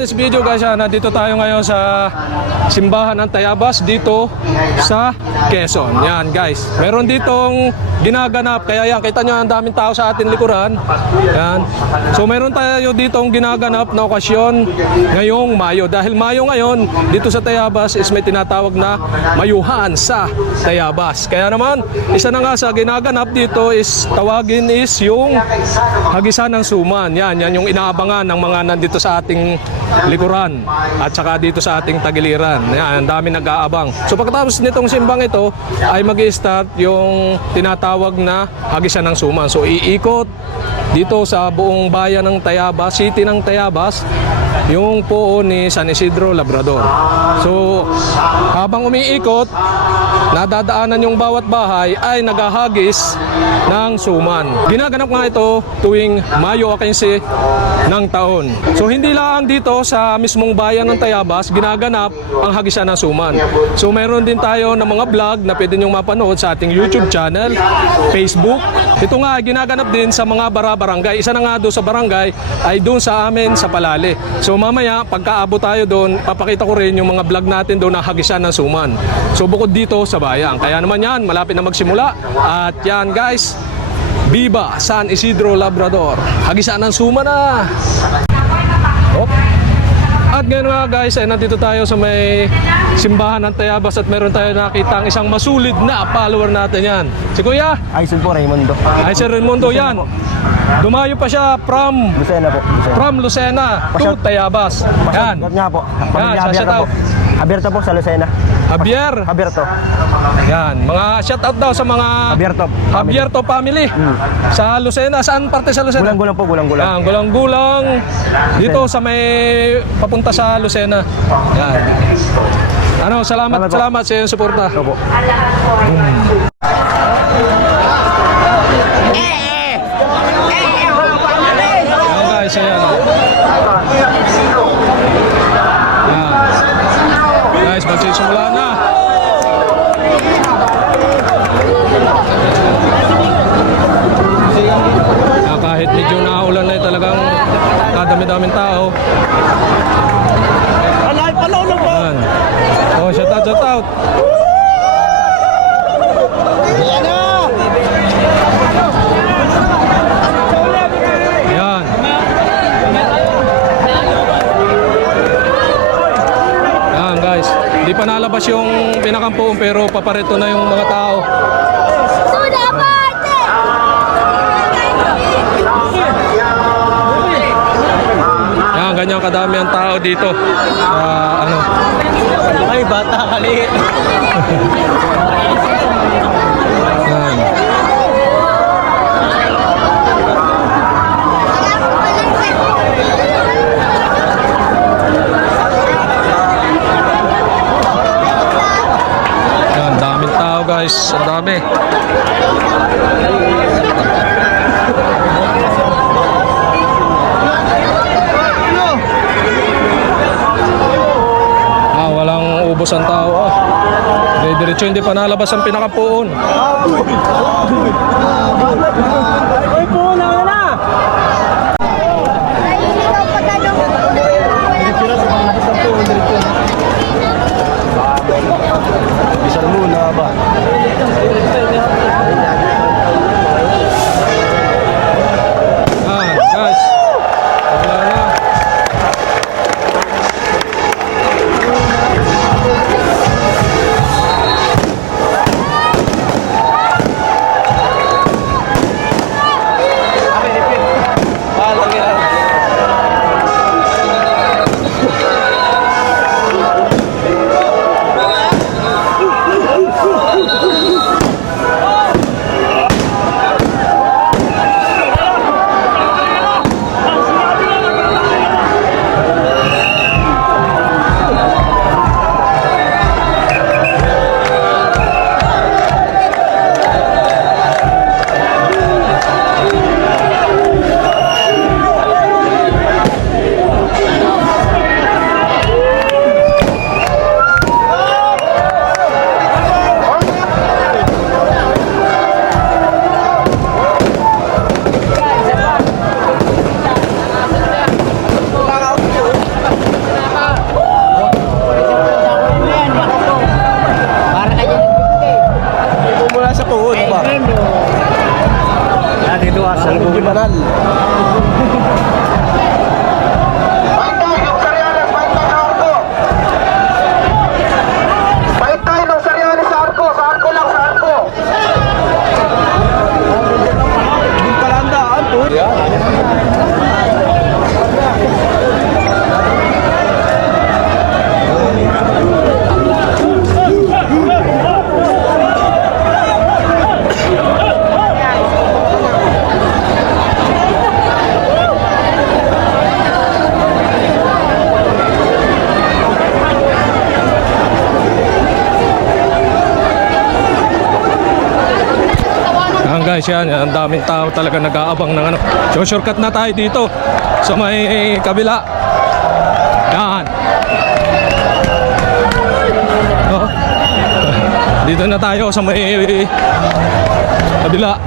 this video guys, nandito tayo ngayon sa simbahan ng Tayabas dito sa Quezon. Yan guys, meron ditong ginaganap, kaya yan, kita nyo ang daming tao sa ating likuran. Yan. So meron tayo ditong ginaganap na okasyon ngayong Mayo. Dahil Mayo ngayon, dito sa Tayabas is may tinatawag na Mayuhan sa Tayabas. Kaya naman, isa na nga sa ginaganap dito is tawagin is yung Hagisan ng Suman. Yan yung inaabangan ng mga nandito sa ating likuran at saka dito sa ating tagiliran. Yan, ang dami nag-aabang. So pagkatapos nitong simbang ito ay mag-i-start yung tinatawag na Hagisan ng Suman. So iikot dito sa buong bayan ng Tayabas, city ng Tayabas, yung puo ni San Isidro Labrador. So habang umiikot, nadadaanan yung bawat bahay ay naghahagis ng suman. Ginaganap nga ito tuwing Mayo 15 ng taon. So hindi lang dito sa mismong bayan ng Tayabas ginaganap ang hagisan ng suman. So meron din tayo ng mga vlog na pwede nyong mapanood sa ating YouTube channel, Facebook. Ito nga ay ginaganap din sa mga barangay. Isa na nga doon sa barangay ay doon sa amin sa Palale. So mamaya pagkaabot tayo doon, papakita ko rin yung mga vlog natin doon na hagisan ng suman. So bukod dito sa bayan. Kaya naman yan, malapit na magsimula. At yan guys, Viva San Isidro Labrador. Hagisan ng suman na! Hop. At ngayon nga guys, ay nandito tayo sa may simbahan ng Tayabas at meron tayo nakita ang isang masulid na follower natin yan. Si Kuya? Aison po, Raimundo. Ay, si Raimundo yan. Dumayo pa siya from Lucena po. Lucena to Tayabas. Yan. Shoutout nga po. Yan, shout out. Abierto po sa Lucena. Abierto. Yan, mga shout out daw sa mga Abierto family. Sa Lucena, saan parte sa Lucena? Gulang-gulang po, gulang-gulang. Yan, gulang-gulang dito sa may papunta sa Lucena. Yan. Ano, salamat sa iyong suporta. Opo. Yan guys, ayan. Yan. Guys, magsisimula na. Kahit medyo naulan na talagang kadami-daming tao. Yan. Oh, shout out. Yan. Yan guys, di pa nalabas yung pinakampuan pero paparito na yung mga tao. Yan, ganyan kadami ang tao dito. Ano? Ay, bata kaliit. Yan. Yan, daming tao guys. Ang dami. Walang ubos ang tao. Diretso hindi pa nalabas ang pinakapuon. Ay, puno na! Bisan muna ba? Guys. Wala na. pa. Dito sa Lubong Banal. Guys, yan, ang daming tao talaga nag-aabang ng ano. So shortcut na tayo dito sa may kabila. Yan. Oh. Dito na tayo sa may kabila.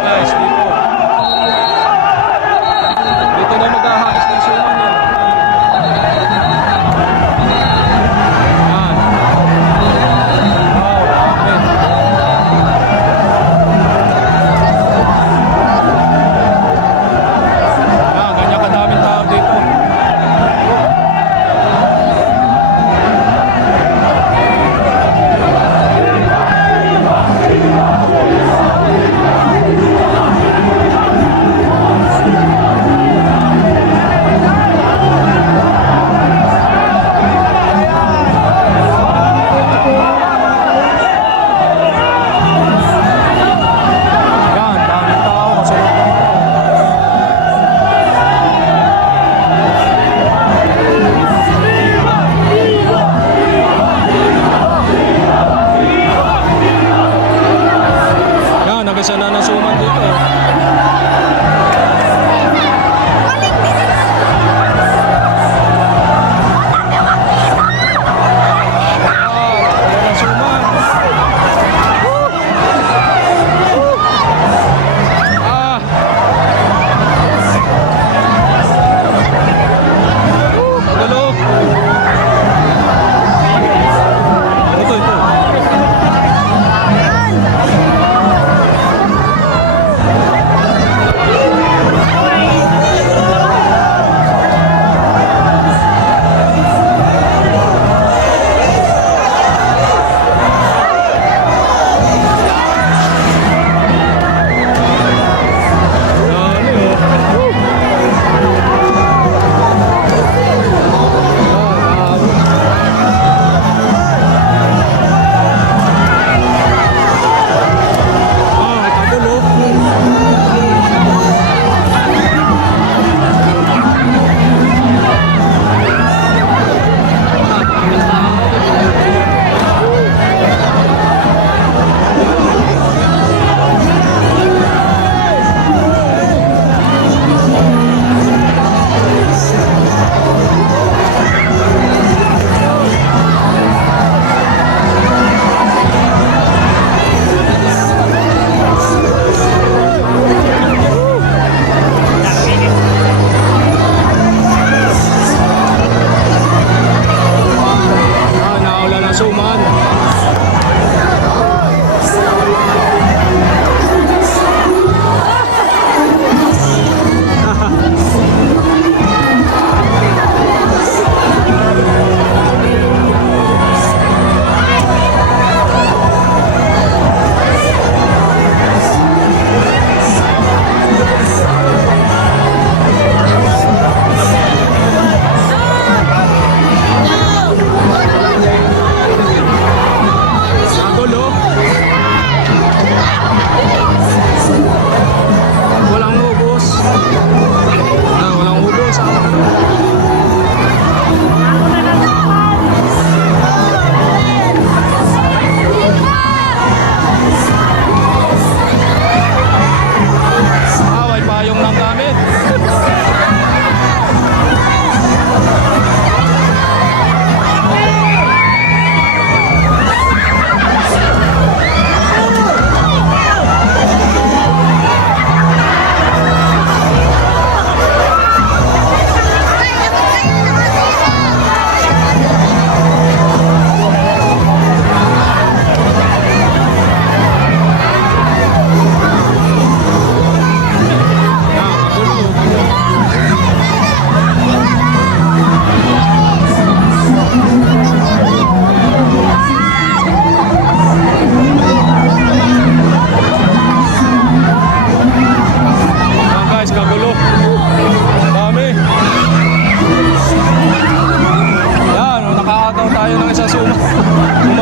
Guys, dito. Dito na mag-ahayos ng suman yan.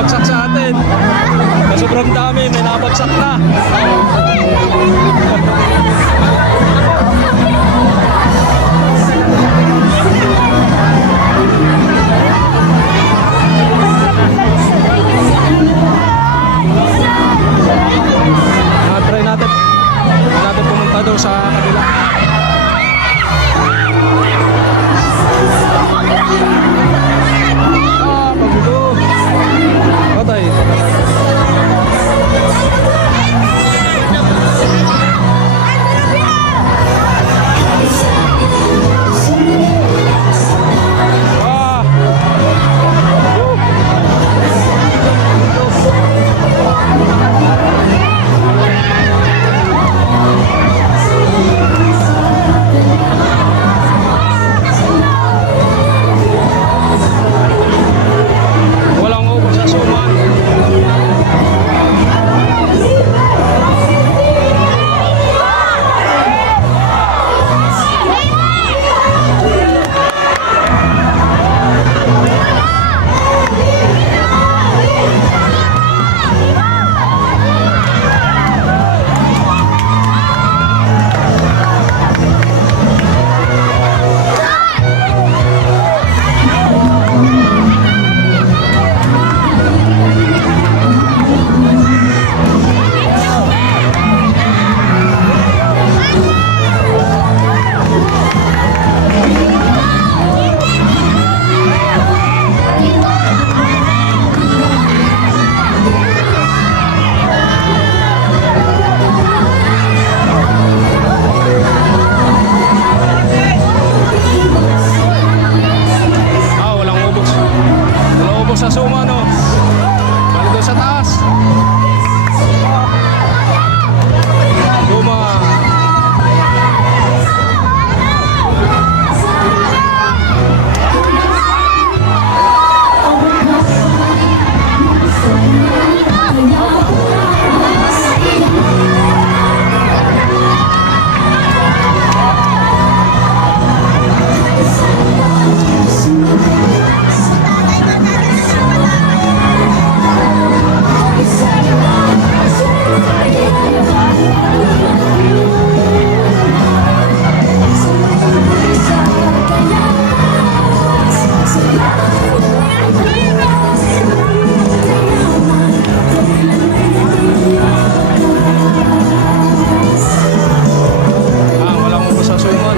bumagsak sa atin. Sa sobrang dami, may nabagsak na. Try natin. Try natin pumunta doon sa kanila. Pagulo. Patay. Walang ubos sa suman. Walang ubos. Walang ubos sa suma, no? Balik doon sa taas. Suma. Walang ubos sa suman.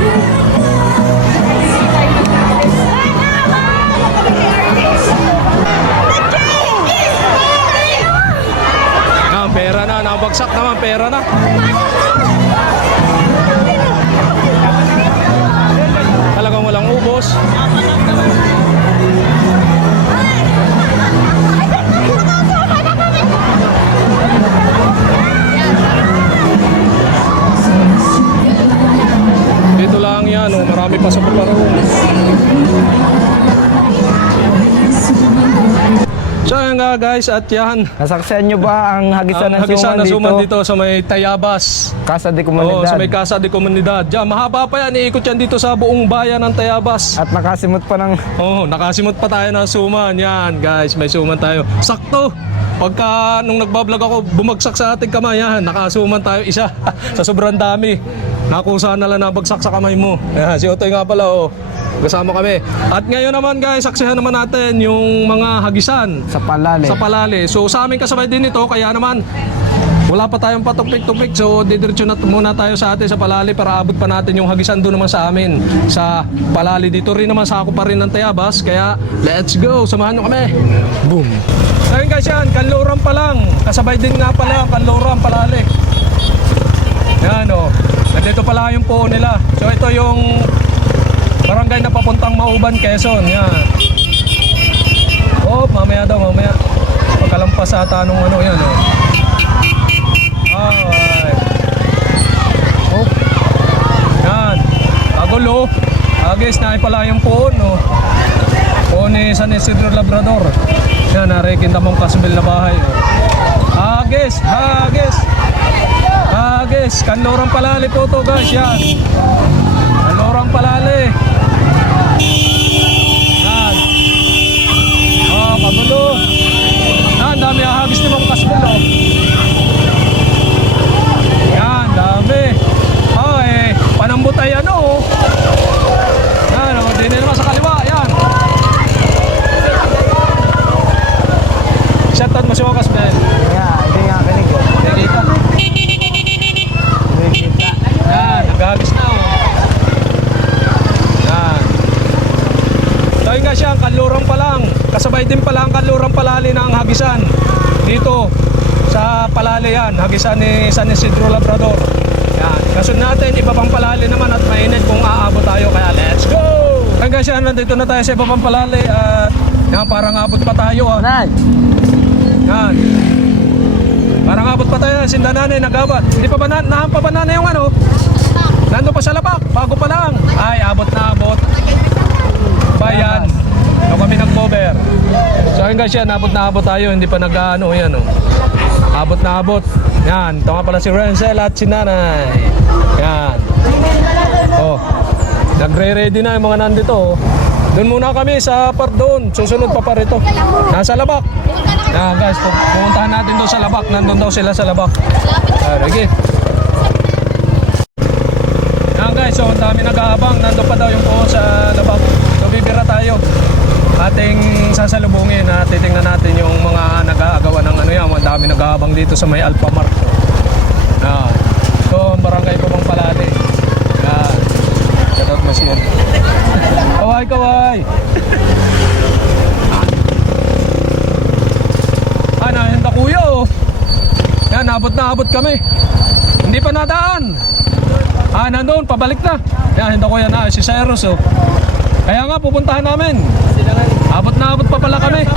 Pera na, nabagsak naman, pera na. Talagang walang ubos. Dito lang yan, oh, marami pa sa paparoon. So yun nga guys, at yan. Nasaksihan nyo ba ang hagisan ng Hagisan na suman dito? dito sa may Tayabas. Casa de Oo, Comunidad. sa may Casa de Comunidad. Diyan, mahaba pa yan. Iikot yan dito sa buong bayan ng Tayabas. At nakasimot pa ng... Oo, nakasimot pa tayo ng suman. Yan guys, may suman tayo. Sakto! Pagka nung nagbablog ako, bumagsak sa ating kamay. Yan, nakasuman tayo isa. Sa sobrang dami. Nakusa na lang nabagsak sa kamay mo. Yan, si Otoy nga pala, oh. Kasama kami. At ngayon naman guys, saksihan naman natin yung mga hagisan Sa Palale. sa Palale. So sa amin kasabay din ito, kaya naman wala pa tayong patupik-tupik. So didiretso na muna tayo sa atin sa Palale para abot pa natin yung hagisan doon naman sa amin sa Palale. Dito rin naman sa ako pa rin ng Tayabas. Kaya let's go, samahan nyo kami. Boom. Ayun guys, yan, Kanluran pa lang. Kasabay din nga pala, Kanluran, Palale. Yan o. Nandito pala yung po nila. So ito yung barangay na papuntang Mauban, Quezon. Yan. Oh, mamaya daw, mamaya. Pagkalampas sa tanong ano, yan oh. Alright. Oh. Yan. Kagulo. Agis, naay pala yung poon, no. Poon ni San Isidro Labrador. Yan, narikinta mong kasbil na bahay. Oh. Agis, agis. Agis, Kanluran Palale po to guys, yan. Kanluran Palale. Yan. Oh, kagulo. oh. Yan, dami. Okay, panambutay ano oh. Yan, oh, din naman sa kaliwa, yan. Shoutout mo si Wakas, Ben. Yeah, hindi nga kinig. Dito. Yan, naghagis na oh. Yan. So yun guys, yan, kanlurang pa lang. Kasabay din pala ang kanlurang palali ng hagisan. Dito, sa palali yan, hagisan ni San Isidro Labrador. Yan, kasunod natin, iba pang palali naman at mainit kung aabot tayo. Kaya let's go! Ayun guys, yan, nandito na tayo sa iba pang palali. At yan, parang abot pa tayo ah. Nay! Yan. Parang abot pa tayo, sinda nanay, nag-abot. Hindi pa ba nahan pa ba nanay yung ano? Nando pa sa labak, bago pa lang. Ay, abot na abot. Bayan. Doon kami nag-cover. So ayun guys yan, abot na abot tayo, hindi pa nag-ano yan oh. Abot na abot. Yan, ito nga pala si Renzel at si nanay. Yan. Oh. Nagre-ready na yung mga nandito oh. Doon muna kami sa part doon. Susunod pa rito. Nasa labak. Yan guys, pumuntahan natin doon sa labak. Nandun daw sila sa labak. Sige. Yan guys, so ang dami nag-aabang. Nandun pa daw yung po sa labak. So bibira tayo. Ating sasalubungin at titingnan natin yung mga nag-aagawa ng ano yan. Ang dami nag-aabang dito sa may Alphamart. Yan. So barangay ko pang palali. Yan. Shoutout mo siya. Kaway, kaway. Nahinta kuya oh. Yan, abot na abot kami. Hindi pa nadaan. Nandun, pabalik na. Yan, hinta kuya na, si Cyrus oh. Kaya nga, pupuntahan namin. Abot na abot pa pala kami.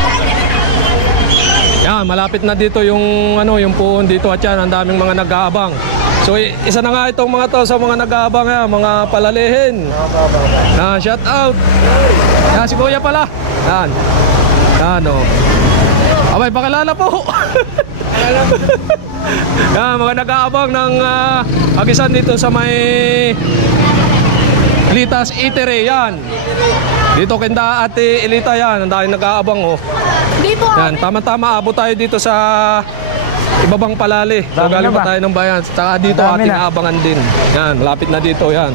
Yan, malapit na dito yung ano, yung puon dito at yan, ang daming mga nag-aabang. So, isa na nga itong mga to sa mga nag-aabang yan, mga palalihin. Shout out. Yan, si kuya pala. Yan. Yan oh. Abay, pakilala po. Yan, mga nag-aabang ng hagisan dito sa may Litas Eatery. Yan. Dito kenda Ate Elita yan. Ang dahil nag-aabang oh. Yan, tama-tama abot tayo dito sa ibabang palali. So, galing pa tayo ng bayan. Saka dito ating aabangan din. Yan, malapit na dito yan.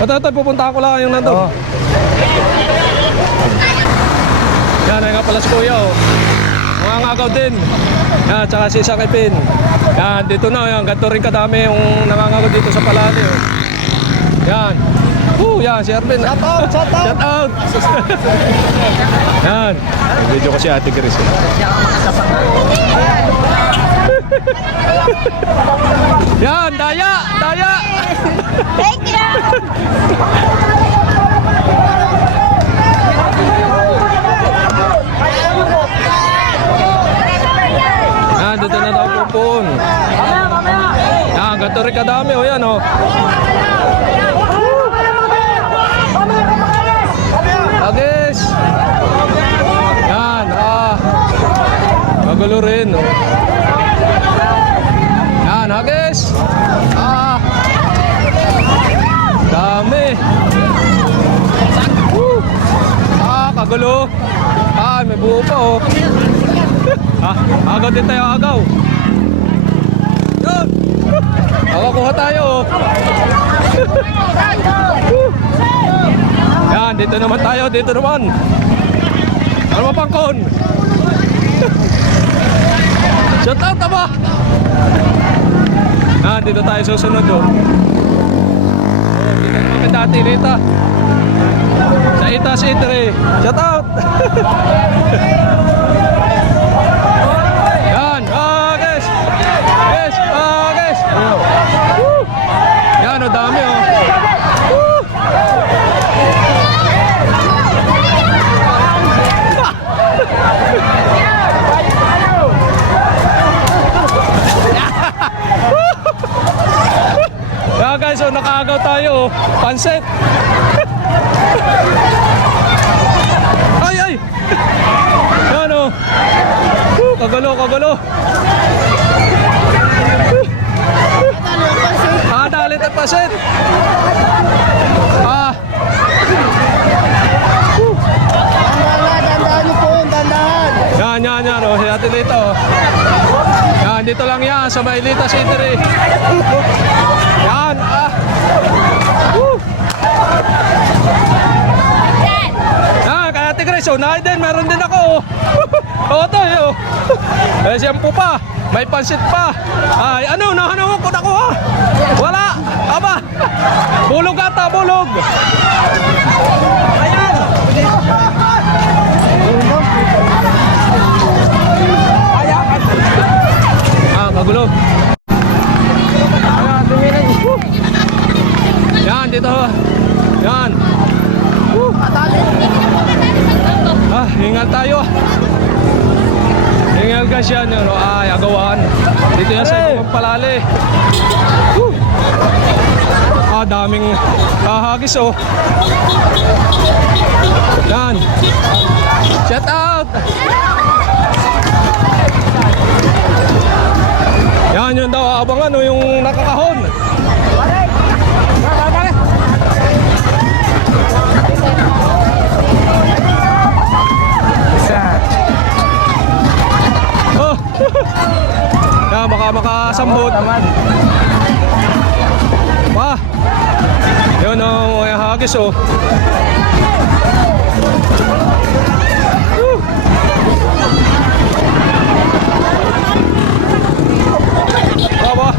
Ito, pupunta ko lang yung nandun. Yan, ay nga pala si kuya oh. Mga ngagaw din. Yan, tsaka si Sakipin. Yan, dito na yan. Ganito rin kadami yung nangangagaw dito sa palali oh. Yan. Yan, si Arvin. Shout out, shout out. Shout out. Yan. Video ko si Ate Chris. Yan, daya, daya. Thank you. Yan, dito na daw pupun. Yan, ganito rin kadami oh. Yan oh. Agis. Yan, magulo rin oh. Yan, agis. Dami. Kagulo. May buo pa oh. Agaw din tayo, agaw. Yun. Kuha tayo oh. Yan, dito naman tayo, dito naman. Ano ba pangkon? Shout out ba? Yan, dito tayo susunod oh. Dito naman dati Rita. Sa Itas Eatery. Shout out. Yan, guys. Yes, guys. Yan, oh, dami oh. Yeah guys, so nakaagaw tayo oh. Pansit. Ay ay. Yan oh. Kagulo, kagulo. Dalit at pansit. Dandahan niyo po, dandahan. Yan, yan, yan, oh. Si Ate Lita, oh. Yan, dito lang yan sa Maylita City. Yan, ah. Woo. Yan, kaya Ate Grace, oh, nahin din, meron din ako. Oo, to, oh. Eh, siyempo pa. May pansit pa. Ay, ano, nahanawag ko na ko, ha? Wala. Aba. Bulog ata, bulog. Ayan. Ah, kagulo. Ayan, tumilin. Yan, dito. Yan. Ah, hingal tayo. Hingal guys yan. Yun, ay, agawan. Dito yan sa ibang palali. Ah, daming hagis, oh. Yan. Shout out. Yan yun daw, abangan, oh, yung nakakahon. Oh. Yan, baka makasambot. Pa. Yun, oh, may hagis, oh. Baba.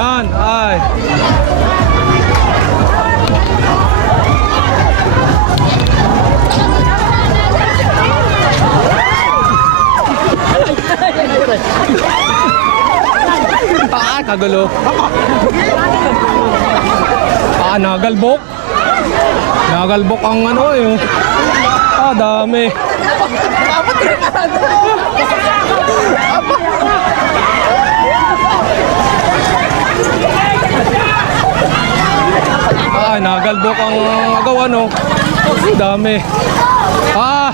Yan, ay. Ah, kagulo. Ah, nagalbok. Nagalbok ang ano, yung... Ah, dami. Ah, nagalbok ang agaw, ano. Dami. Ah!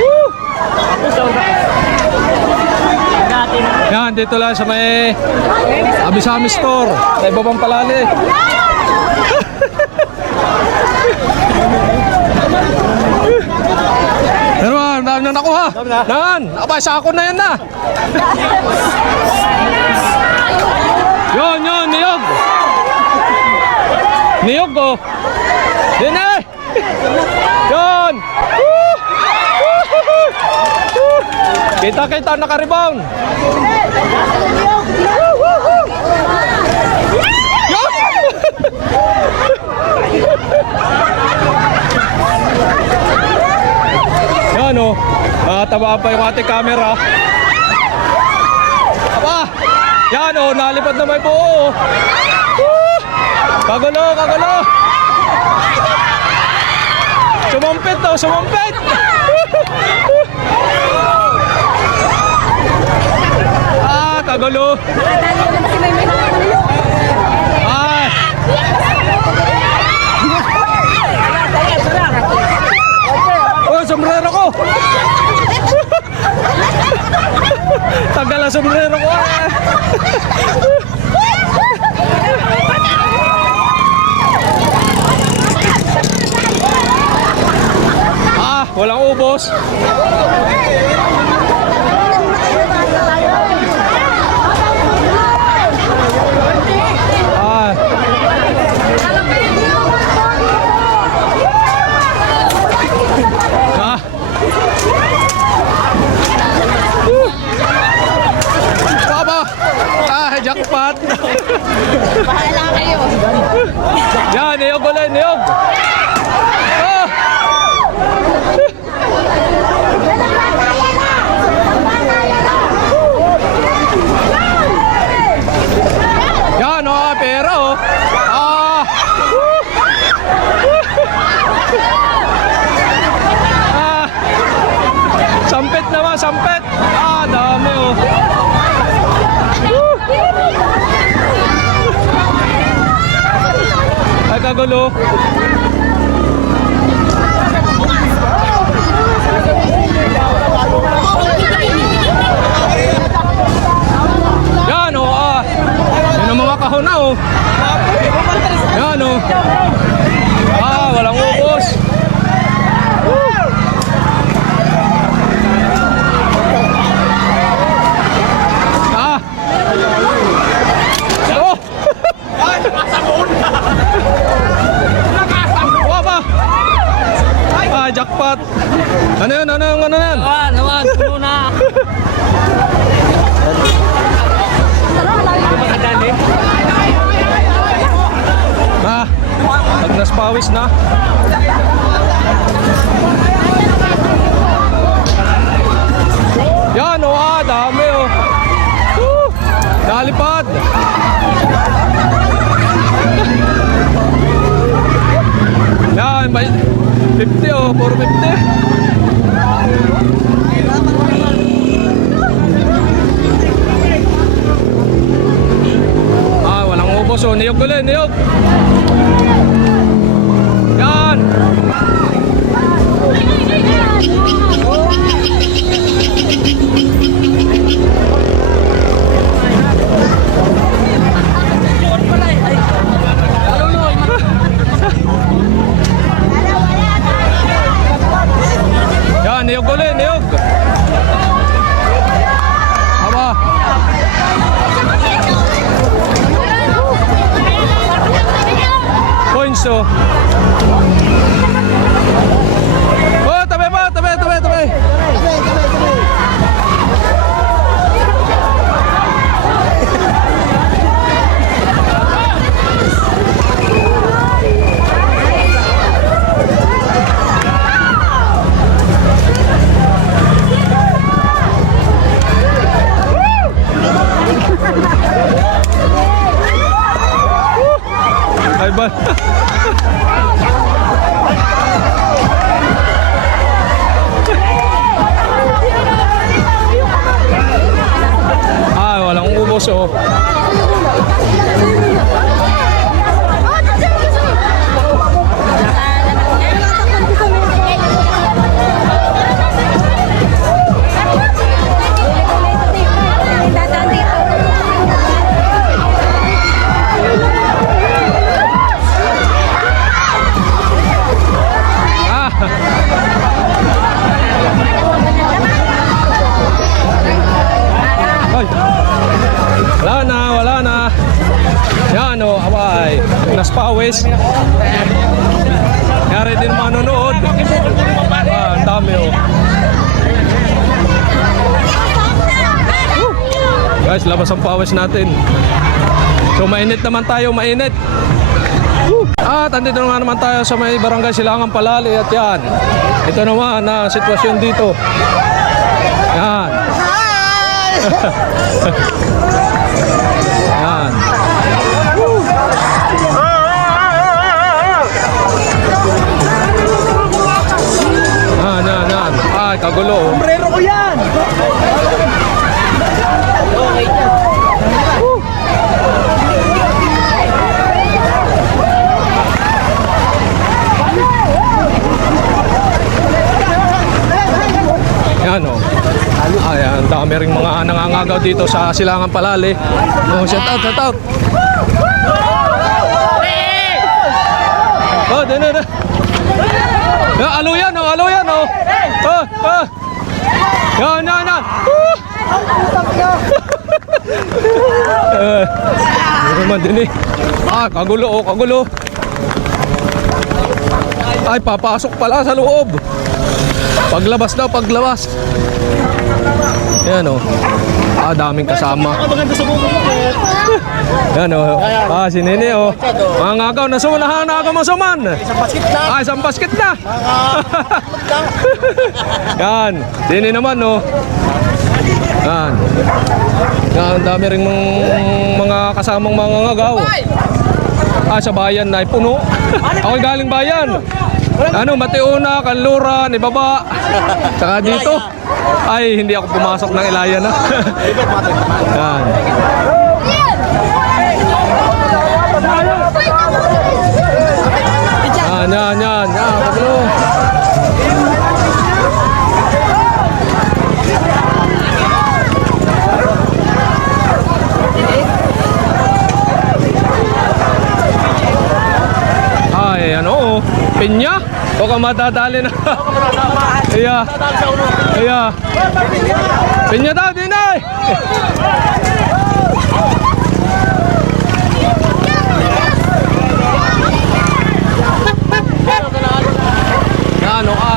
Woo! Yan, dito lang sa may Abisami Store. Sa ibabang palali. Pero ang dami na nakuha. Nan, abay, sako na yan na. Yun, niyog. Niyog, oh. Yan eh. Yun. Kita-kita, naka-rebound. Yun. Yan, oh. Taba pa yung ating camera. Aba. Yan, oh. Nalipad na may buo. Kagulo, kagulo. Sumampit, oh. Sumampit. Ah, kagulo. Ah. Oh, sombrero ko. Tagal ang sombrero ko. Ah, walang ubos. Ah. Ah. Baba. Ah, jackpot. Bahala kayo. Yan, niyog ulit, niyog. Ah. Yan, oh, pera, oh. Ah. Ah. Sampit naman, sampit. Ah, dami, oh. Ay, kagulo. Yan, oh, ah. Yan ang mga kahon na, oh. Ano yun? Ano yan? Naman, puno na. Ha? Pag naspawis na. Yan o, dami o. Nalipad. Yan, 50 o, puro 50. Walang ubos o, niyog ulit, niyog. Yan. Yan, niyog ulit, niyog. Aba. Points o. Oh, tabi pa, tabi. Ay ba? Walang ubos oh. Wala na. Yan o, abay. Naspawis. Yari din manonood. Ang dami o. Guys, labas ang pawis natin. So mainit naman tayo, mainit. At andito na nga naman tayo sa may barangay Silangang Palali. At yan, ito naman na sitwasyon dito. Yan. Yan. Yan. Ay, kagulo. Sombrero ko yan! Yan o. Ayan, dami ring mga nangangagaw dito sa Silangang Palali. Oh, shout out. Oh, din. Alo yan oh. Yan. Naman din eh. Kagulo. Ay, papasok pala sa loob. Paglabas. Yan o. Daming kasama. Yan o. Si Nene o. Mga ngagaw na sunahan na ako masuman. Isang basket na. Yan. Nene naman o. Yan. Dami rin mga kasamang mga ngagaw. Sa bayan na puno. Ako'y galing bayan. Matiuna, Kanluran, Ibaba. Saka dito. Ay, hindi ako pumasok ng Ilaya na. Yan. Yan. Pablo. Ay, pinya? O ka matadali na. Iya. Pinya daw, Dinay!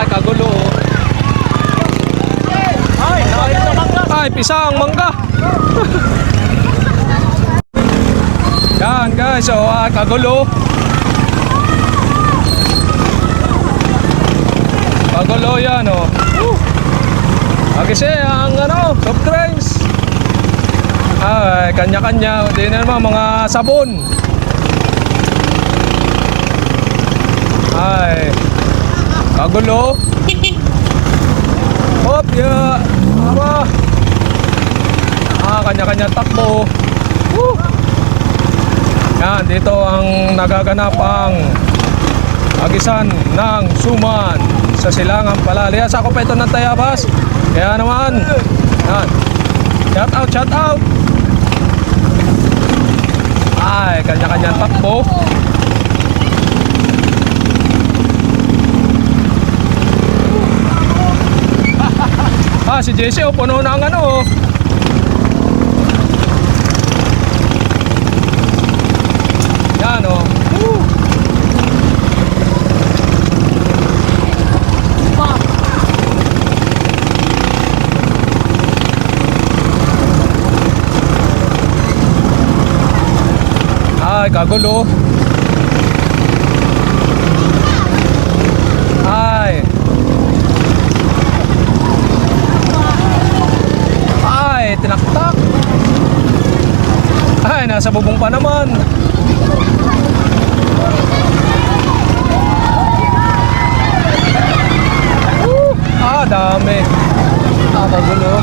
Kagulo. kagulo. Kagulo yan, oh. Kasi ang soft drinks. Ay, kanya-kanya. Hindi na naman mga sabon. Ay, kagulo. Hop, ya. Aba. Kanya-kanya takbo. Yan, dito ang nagaganap ang agisan ng suman sa Silangang Palali. Sa ako pa ito ng Tayabas. Kaya naman, yan. Shout out, shout out. Ay, kanya-kanya takbo. Si JC, puno na ang yan, oh. Ay, kagulo. Ay. Ay, tinaktak. Ay, nasa bubong pa naman. Dami. Kagulo.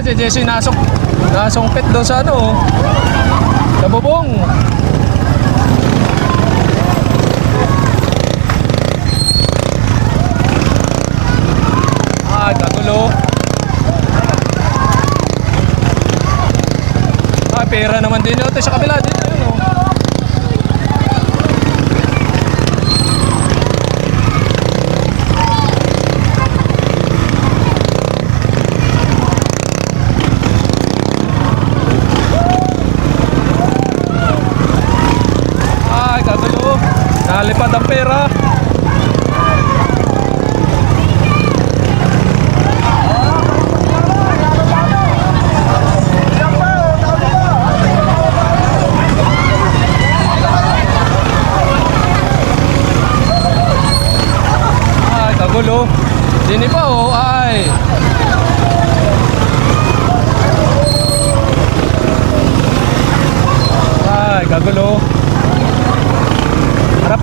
Si Jesse nasungkit doon sa sa bubong. Kagulo. Pera naman din ito sa kabila dito, kagulo. Nalipad ang pera. Kagulo. Dini pa, oh, ay. Ay, kagulo. Harap.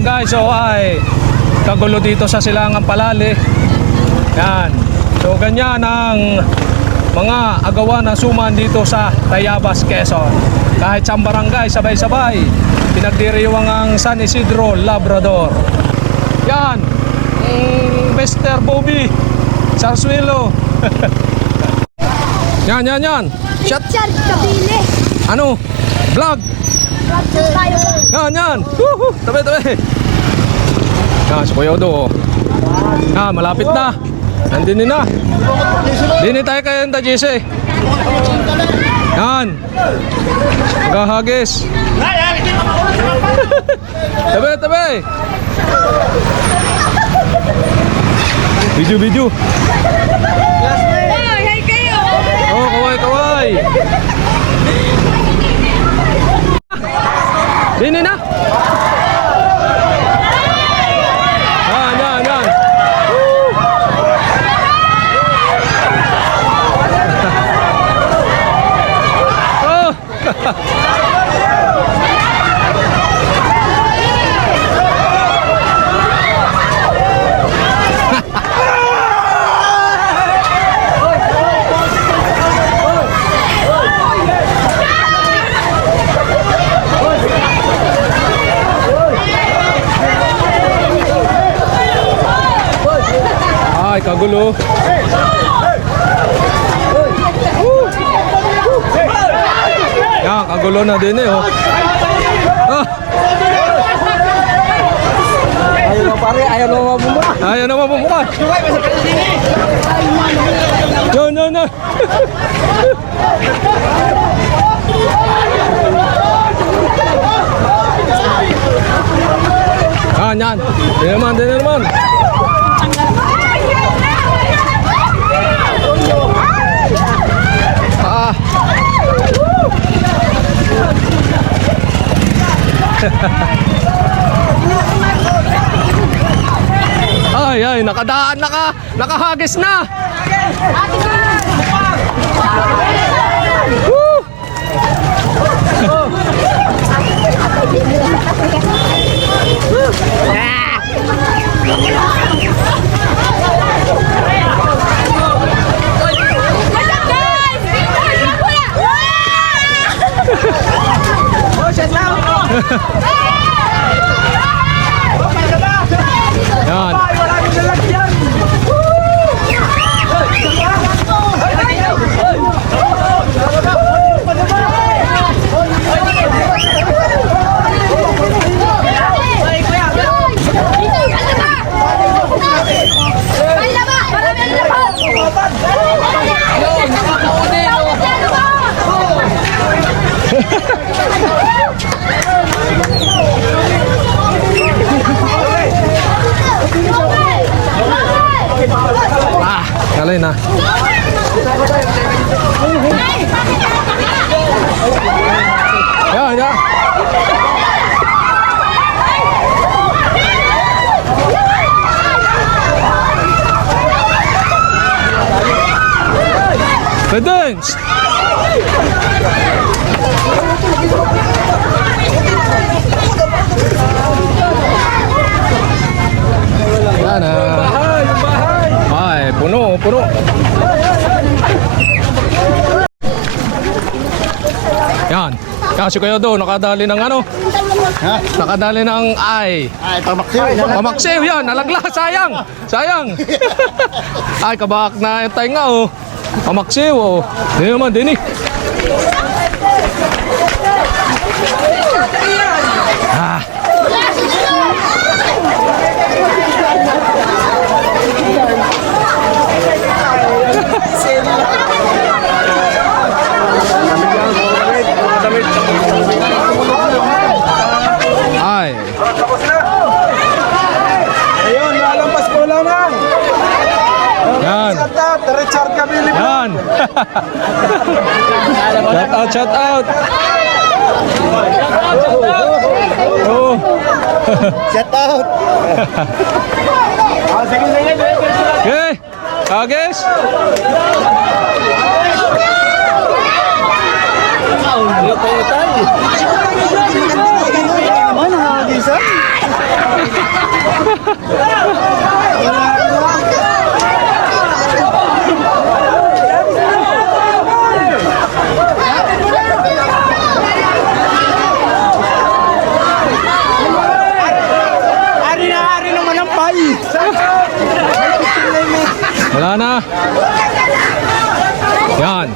Guys, so ay kagulo dito sa Silangang Palali. Yan. So ganyan ang mga agawan na suman dito sa Tayabas, Quezon. Kahit sa barangay, sabay-sabay pinagdiriwang ang San Isidro, Labrador. Yan. Mr. Bobby Sarsuelo. Yan. Shot. Richard Kabile. Ano? Vlog. Roger tayo. Yan. Tabi. Yan, si Kuya Odo. Malapit na. Nandini na. Dini tayo kayo ng JC. Yan. Magahagis. Tabi. Video. Hi kayo. Oh, kaway. Dini na. Yan. Oh. Ay, kagulo. Yan, kagulo na din oh. Ayaw na mabumuka. No. Yan, yan. Yan naman, yan naman. Ah. Ay, ay, nakadaan, nakahagis na. Woo! Yan. Ah, kalay na. Yan, yan. Redens! Yan na. Ay, puno, puno. Yan. Kasi kayo doon, nakadali ng ano? Ha? Nakadali ng ay. Ay, pamaksiw. Pamaksiw yan, nalagla, sayang. Sayang. Ay, kabak na yung tayo nga oh. Pamaksiw oh. Hindi naman, dini. Ah. Ay. Ayun, lalampas po lang na. Yan. Shout out, Richard Camille. Yan. Shout out, shout out. Oh. Shout out. Sige, sige. Okay. Agis. Naman, hagisan. Ari naman ang pay. Wala na. Yan.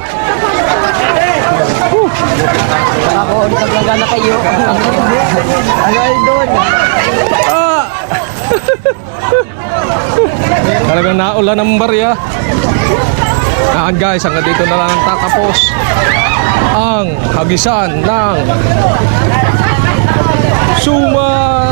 Ako, ulit ang gana kayo. Ano ay doon? Ah! Talagang naulan ng barya. Yan guys, hanggang dito na lang tatapos ang hagisan ng Suman